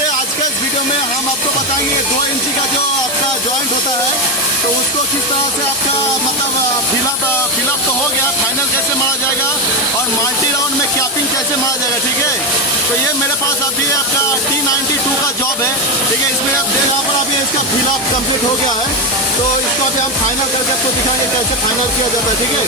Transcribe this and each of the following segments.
इसलिए आज के इस वीडियो में हम आपको बताएंगे 2 इंची का जो आपका जॉइंट होता है तो उसको किस तरह से आपका मतलब फिलअप तो हो गया, फाइनल कैसे मारा जाएगा और मल्टी राउंड में कैपिंग कैसे मारा जाएगा। ठीक है, तो ये मेरे पास अभी आपका T92 का जॉब है। ठीक है, इसमें आप देखा पर अभी इसका फिलअप कंप्लीट हो गया है, तो इसको अभी हम फाइनल करके आपको दिखाएंगे कैसे फाइनल किया जाता है। ठीक है,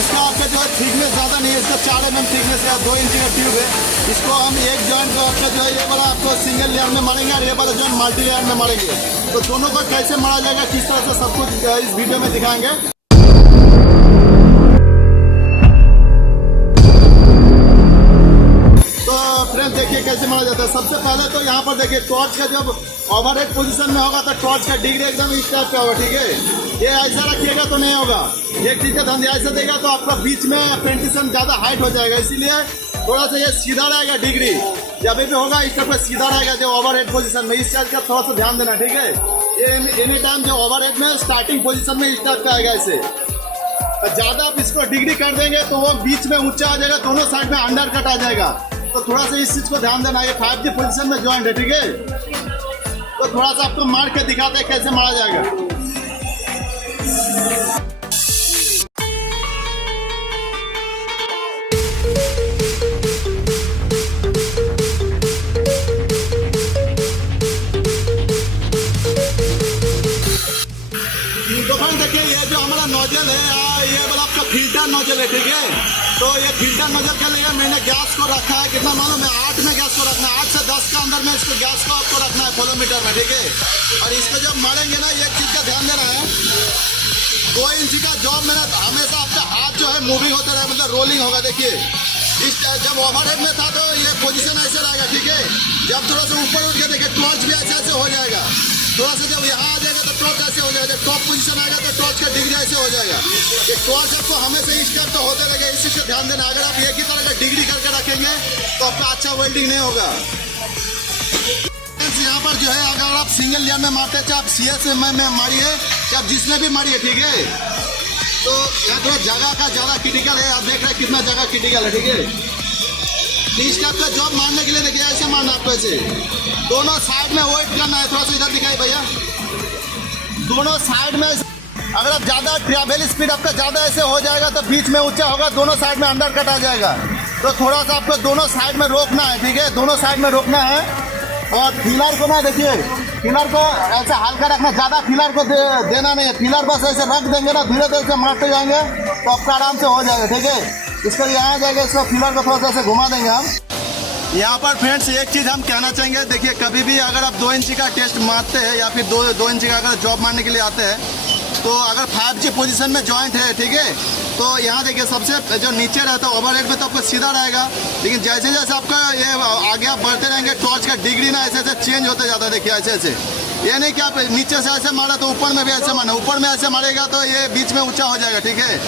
इसका आपका जो है थिकनेस ज़्यादा नहीं है, इसका 4 mm थिकनेस है, 2 इंची का ट्यूब है। इसको हम एक जॉइंट को आपका जो है ये वाला आपको सिंगल लेयर में मारेंगे और ये वाला जॉइंट मल्टी लेयर में मारेंगे। तो दोनों को कैसे मारा जाएगा, किस तरह से सब कुछ इस वीडियो में दिखाएंगे। फ्रेंड्स देखिए कैसे मारा जाता है। सबसे पहले तो यहाँ पर देखिए टॉर्च का जब ओवरहेड पोजीशन में होगा तो टॉर्च का डिग्री एकदम इस टाइप का होगा। ठीक है, ये ऐसा रखिएगा तो नहीं होगा। एक चीज का ध्यान दिया, ऐसा देगा तो आपका बीच में पेंटिशन ज्यादा हाइट हो जाएगा, इसीलिए थोड़ा सा ये सीधा रहेगा। डिग्री जब भी होगा इस टाइप का सीधा रहेगा जो ओवरहेड पोजीशन में, इस चीज का थोड़ा सा ध्यान देना। ठीक है, ये एनी टाइम जो ओवरहेड में स्टार्टिंग पोजिशन में इस टाइप का आएगा। ऐसे ज्यादा आप इसको डिग्री कर देंगे तो वो बीच में ऊंचा आ जाएगा, दोनों साइड में अंडर कट आ जाएगा। तो थोड़ा सा इस चीज को ध्यान देना। ये 5G पोजीशन में जॉइंट है। ठीक है, तो थोड़ा सा आपको मार के दिखाते हैं कैसे मारा जाएगा। तो देखिए ये जो हमारा नोजल है ये वाला आपका फिल्टर नोजल है। ठीक है, तो ये फिल्टर नोजल के लिए मैंने गैस को रखा है, कितना मालूम है, 8 में गैस को रखना है। 8 से 10 का अंदर में इसको गैस को आपको रखना है फ्लोमीटर में। ठीक है, और इसको जब मारेंगे ना एक चीज का ध्यान देना है, 2 इंची का जॉब में ना हमेशा आपका हाथ जो है मूविंग होता रहे, मतलब रोलिंग होगा। देखिए इस जब ओवरहेड में था तो ये पोजीशन ऐसे रहेगा। ठीक है, जब थोड़ा सा ऊपर उठ के देखिए टॉर्च भी ऐसे ऐसे हो जाएगा। थोड़ा सा जब यहाँ आ जाएगा तो टॉर्च ऐसे हो जाएगा, जब टॉप पोजीशन आएगा तो टॉर्च का डिग्री ऐसे हो जाएगा। ये टॉर्च आपको हमेशा इस टाइप का होते रहेगा, इसी से ध्यान देना। अगर आप एक ही तरह का डिग्री करके रखेंगे तो आपका अच्छा वेल्डिंग नहीं होगा। यहाँ पर जो है अगर आप सिंगल लेयर में मारते हैं, चाहे आप CS में मारिए, चाहे आप जिसमें भी मारिए। ठीक है, तो यहाँ थोड़ा जगह का ज़्यादा क्रिटिकल है। आप देख रहे हैं कितना जगह क्रिटिकल है। ठीक है, इस टाइप का जॉब मारने के लिए देखिए ऐसे मारना आपको, ऐसे दोनों साइड में वेट करना है। थोड़ा सा इधर दिखाई भैया, दोनों साइड में। अगर आप ज़्यादा ट्रैवल स्पीड आपका ज़्यादा ऐसे हो जाएगा तो बीच में ऊंचा होगा, दोनों साइड में अंडर कट आ जाएगा। तो थोड़ा सा आपको दोनों साइड में रोकना है। ठीक है, दोनों साइड में रोकना है। और फिलर को ना देखिए, फिलर को ऐसे हल्का रखना, ज़्यादा फिलर को देना नहीं है। फिलर बस ऐसे रख देंगे ना, धीरे धीरे से मारते जाएंगे तो आपका आराम से हो जाएगा। ठीक है, इसके लिए यहाँ जाएगा, इसको फिलर को थोड़ा सा ऐसे घुमा देंगे हम। यहाँ पर फ्रेंड्स एक चीज़ हम कहना चाहेंगे, देखिए कभी भी अगर आप 2 इंची का टेस्ट मारते हैं या फिर 2 इंची का अगर जॉब मारने के लिए आते हैं, तो अगर 5G पोजीशन में जॉइंट है, ठीक है, तो यहाँ देखिए सबसे जो नीचे रहता है ओवरहेड में तो आपको सीधा रहेगा, लेकिन जैसे जैसे आपका ये आगे आप बढ़ते रहेंगे टॉर्च का डिग्री ना ऐसे ऐसे चेंज होते जाता है। देखिए ऐसे ऐसे, ये नहीं कि आप नीचे से ऐसे मारा तो ऊपर में भी ऐसे मारना, ऊपर में ऐसे मारेगा तो ये बीच में ऊंचा हो जाएगा। ठीक है,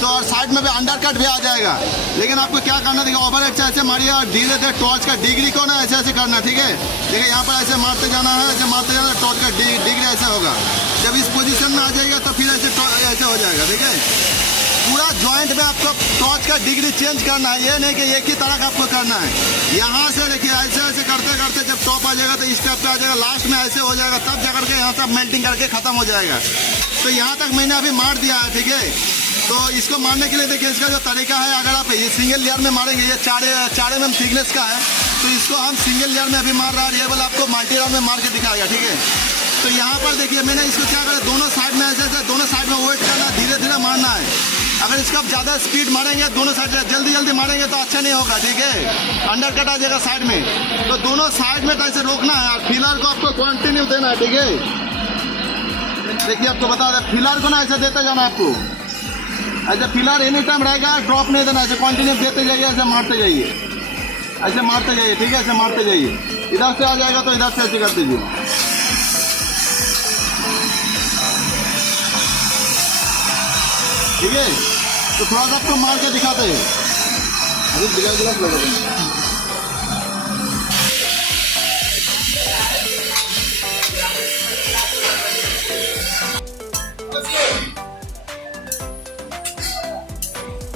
तो और साइड में भी अंडर कट भी आ जाएगा। लेकिन आपको क्या करना, देखिए ओवरहेड से ऐसे मारिए और धीरे धीरे टॉर्च का डिग्री को ना ऐसे ऐसे करना। ठीक है, देखिए यहाँ पर ऐसे मारते जाना है, ऐसे मारते जाना, टॉर्च का डिग्री ऐसे होगा। जब इस पोजीशन में आ जाएगा तो फिर ऐसे हो जाएगा। ठीक है, पूरा जॉइंट में आपको टॉर्च का डिग्री चेंज करना है, ये नहीं कि एक ही तरह का आपको करना है। यहाँ से देखिए ऐसे ऐसे करते करते जब टॉप आ जाएगा तो इस स्टेप पे आ जाएगा, लास्ट में ऐसे हो जाएगा, तब जाकर के यहाँ से मेल्टिंग करके खत्म हो जाएगा। तो यहाँ तक मैंने अभी मार दिया है। ठीक है, तो इसको मारने के लिए देखिए इसका जो तरीका है, अगर आप ये सिंगल लेयर में मारेंगे, ये 4 mm थिकनेस का है, तो इसको हम सिंगल लेयर में अभी मार रहा है, ये वाला आपको मल्टी राउंड में मार के दिखाएगा। ठीक है, तो यहाँ पर देखिए मैंने इसको क्या करा, दोनों साइड में ऐसे ऐसे दोनों साइड में वेट करना, धीरे धीरे मारना है। अगर इसका आप ज़्यादा स्पीड मारेंगे, दोनों साइड जल्दी जल्दी मारेंगे तो अच्छा नहीं होगा। ठीक है, अंडर कट आ जाएगा साइड में, तो दोनों साइड में ऐसे रोकना है और फिलर को आपको कंटिन्यू देना है। ठीक है, देखिए आपको बता दें, फिलर को ना ऐसे देते जाना आपको, ऐसे फिलर एनी टाइम रहेगा, ड्रॉप नहीं देना, ऐसे कंटिन्यू देते जाइए, ऐसे मारते जाइए, ऐसे मारते जाइए। ठीक है, ऐसे मारते जाइए, इधर से आ जाएगा तो इधर से ऐसे कर दीजिए। ठीक है, तो थोड़ा सा आपको मार के दिखाते हैं। अभी गिलास लगा देंगे।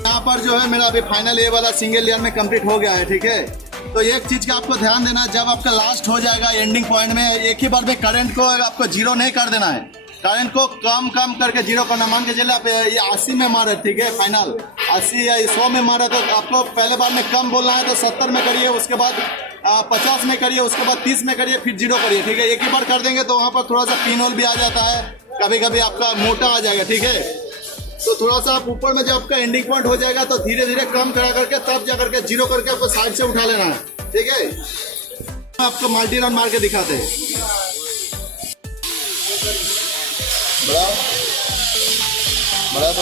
यहाँ पर जो है मेरा अभी फाइनल ये वाला सिंगल लेयर में कंप्लीट हो गया है। ठीक है, तो एक चीज का आपको ध्यान देना, जब आपका लास्ट हो जाएगा एंडिंग पॉइंट में, एक ही बार में करंट को आपको जीरो नहीं कर देना है, करंट को कम करके जीरो करना। मान के चले आप ये 80 में मारे, ठीक है, फाइनल 80 या 100 में मारे, तो आपको पहले बार में कम बोलना है तो 70 में करिए, उसके बाद 50 में करिए, उसके बाद 30 में करिए, फिर जीरो करिए, ठीक है। एक ही बार कर देंगे तो वहाँ पर थोड़ा सा पिन होल भी आ जाता है, कभी कभी आपका मोटा आ जाएगा, ठीक है। तो थोड़ा सा आप ऊपर में जब आपका एंडिंग पॉइंट हो जाएगा तो धीरे धीरे कम करा करके तब जा करके जीरो करके आपको साइड से उठा लेना है, ठीक है। आपको मल्टी राउंड मार के दिखाते हैं। बड़ा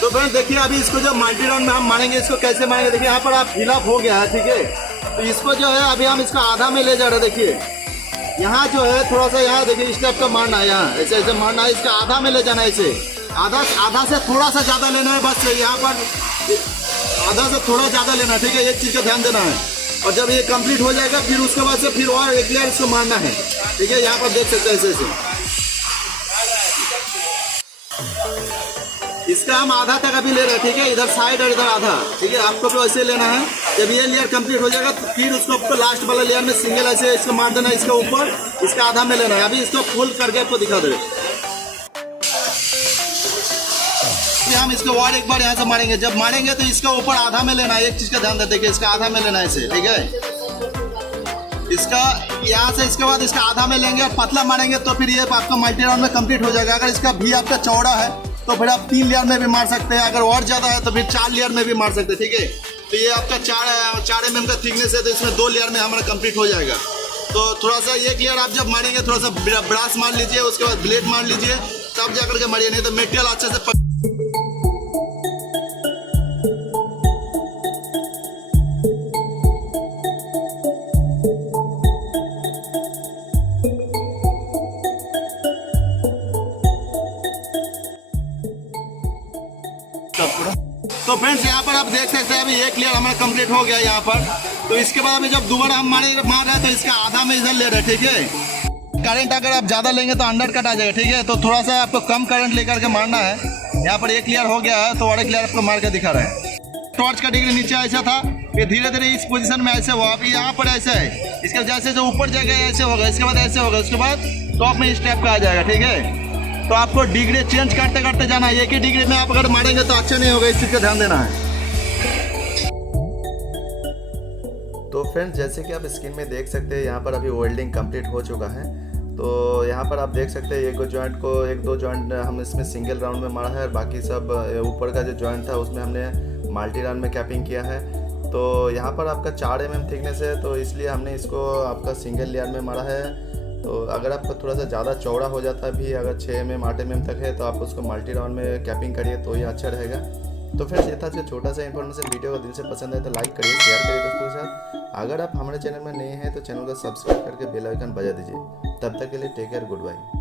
तो फ्रेंड्स देखिए, अभी इसको जो मल्टी राउंड में हम मारेंगे, इसको कैसे मारेंगे देखिए। यहाँ पर आप फिल अप हो गया है, ठीक है। तो इसको जो है अभी हम इसका आधा में ले जा रहे हैं। देखिए यहाँ जो है थोड़ा सा, यहाँ देखिए इस टाइप का मारना है, यहाँ ऐसे ऐसे मारना है, इसका आधा में ले जाना है, ऐसे आधा से थोड़ा सा ज़्यादा लेना है, बस यहाँ पर आधा से थोड़ा ज़्यादा लेना है, ठीक है। एक चीज़ का ध्यान देना है। और जब ये कंप्लीट हो जाएगा फिर उसके बाद से फिर और एक लेयर इसको मारना है, ठीक है। यहाँ पर देख सकते हैं ऐसे ऐसे। इसका हम आधा तक अभी ले रहे हैं, ठीक है, इधर साइड और इधर आधा, ठीक है। आपको तो ऐसे लेना है। जब ये लेयर कंप्लीट हो जाएगा तो फिर उसको आपको लास्ट वाला लेयर में सिंगल ऐसे इसको मार देना है, इसके ऊपर, इसका आधा में लेना है। अभी इसको फुल करके आपको दिखा दे। हम इसको और एक बार यहाँ से मारेंगे। जब मारेंगे तो इसका ऊपर आधा में लेना है। एक चीज का ध्यान दे, देखिए इसका आधा में लेना है इसे, ठीक है। इसका यहाँ से इसके बाद इसका आधा में लेंगे और पतला मारेंगे तो फिर ये आपका मल्टी राउंड में कंप्लीट हो जाएगा। अगर इसका भी आपका चौड़ा है तो फिर आप 3 लेयर में भी मार सकते हैं, अगर और ज़्यादा है तो फिर 4 लेयर में भी मार सकते हैं, ठीक है। तो ये आपका 4 mm का थिकनेस है, तो इसमें 2 लेयर में हमारा कंप्लीट हो जाएगा। तो थोड़ा सा एक लेयर आप जब मारेंगे थोड़ा सा ब्रश मार लीजिए, उसके बाद ब्लेड मार लीजिए, तब जा करके मारिए, नहीं तो मेटेरियल अच्छे से तो फ्रेंड्स यहाँ पर आप देख सकते हैं अभी एक लेयर हमारा कंप्लीट हो गया यहाँ पर। तो इसके बाद अभी जब दोबारा हम मार रहे हैं तो इसका आधा में इधर ले रहे हैं, ठीक है। करंट अगर आप ज़्यादा लेंगे तो अंडर कट आ जाएगा, ठीक है। तो थोड़ा सा आपको कम करंट लेकर के मारना है। यहाँ पर एक लेयर हो गया है तो और एक लेयर आपको मार के दिखा रहा है। टॉर्च का डिग्री नीचे ऐसा था, फिर धीरे धीरे इस पोजीशन में ऐसे हुआ, अभी यहाँ पर ऐसा है। इसके जैसे जो ऊपर जाएगा ऐसे होगा, इसके बाद ऐसे होगा, उसके बाद टॉप में इस टाइप का आ जाएगा, ठीक है। तो आपको डिग्री चेंज करते करते जाना है। एक ही डिग्री में आप अगर मारेंगे तो अच्छा नहीं होगा, इस चीज़ का ध्यान देना है। तो फ्रेंड्स जैसे कि आप स्क्रीन में देख सकते हैं यहाँ पर अभी वेल्डिंग कंप्लीट हो चुका है। तो यहाँ पर आप देख सकते हैं एक दो जॉइंट हम इसमें सिंगल राउंड में मारा है और बाकी सब ऊपर का जो जॉइंट था उसमें हमने मल्टी राउंड में कैपिंग किया है। तो यहाँ पर आपका 4 mm थिकनेस है, तो इसलिए हमने इसको आपका सिंगल लेयर में मारा है। तो अगर आपका थोड़ा सा ज़्यादा चौड़ा हो जाता है भी, अगर 6 mm 8 mm तक है तो आप उसको मल्टी राउंड में कैपिंग करिए तो ये अच्छा रहेगा। तो फ्रेंड्स ये था जो छोटा सा इन्फॉर्मेशन। वीडियो को दिल से पसंद आए तो लाइक करिए, शेयर करिए दोस्तों के साथ। अगर आप हमारे चैनल में नए हैं तो चैनल को सब्सक्राइब करके बेल आइकन बजा दीजिए। तब तक के लिए टेक केयर, गुड बाय।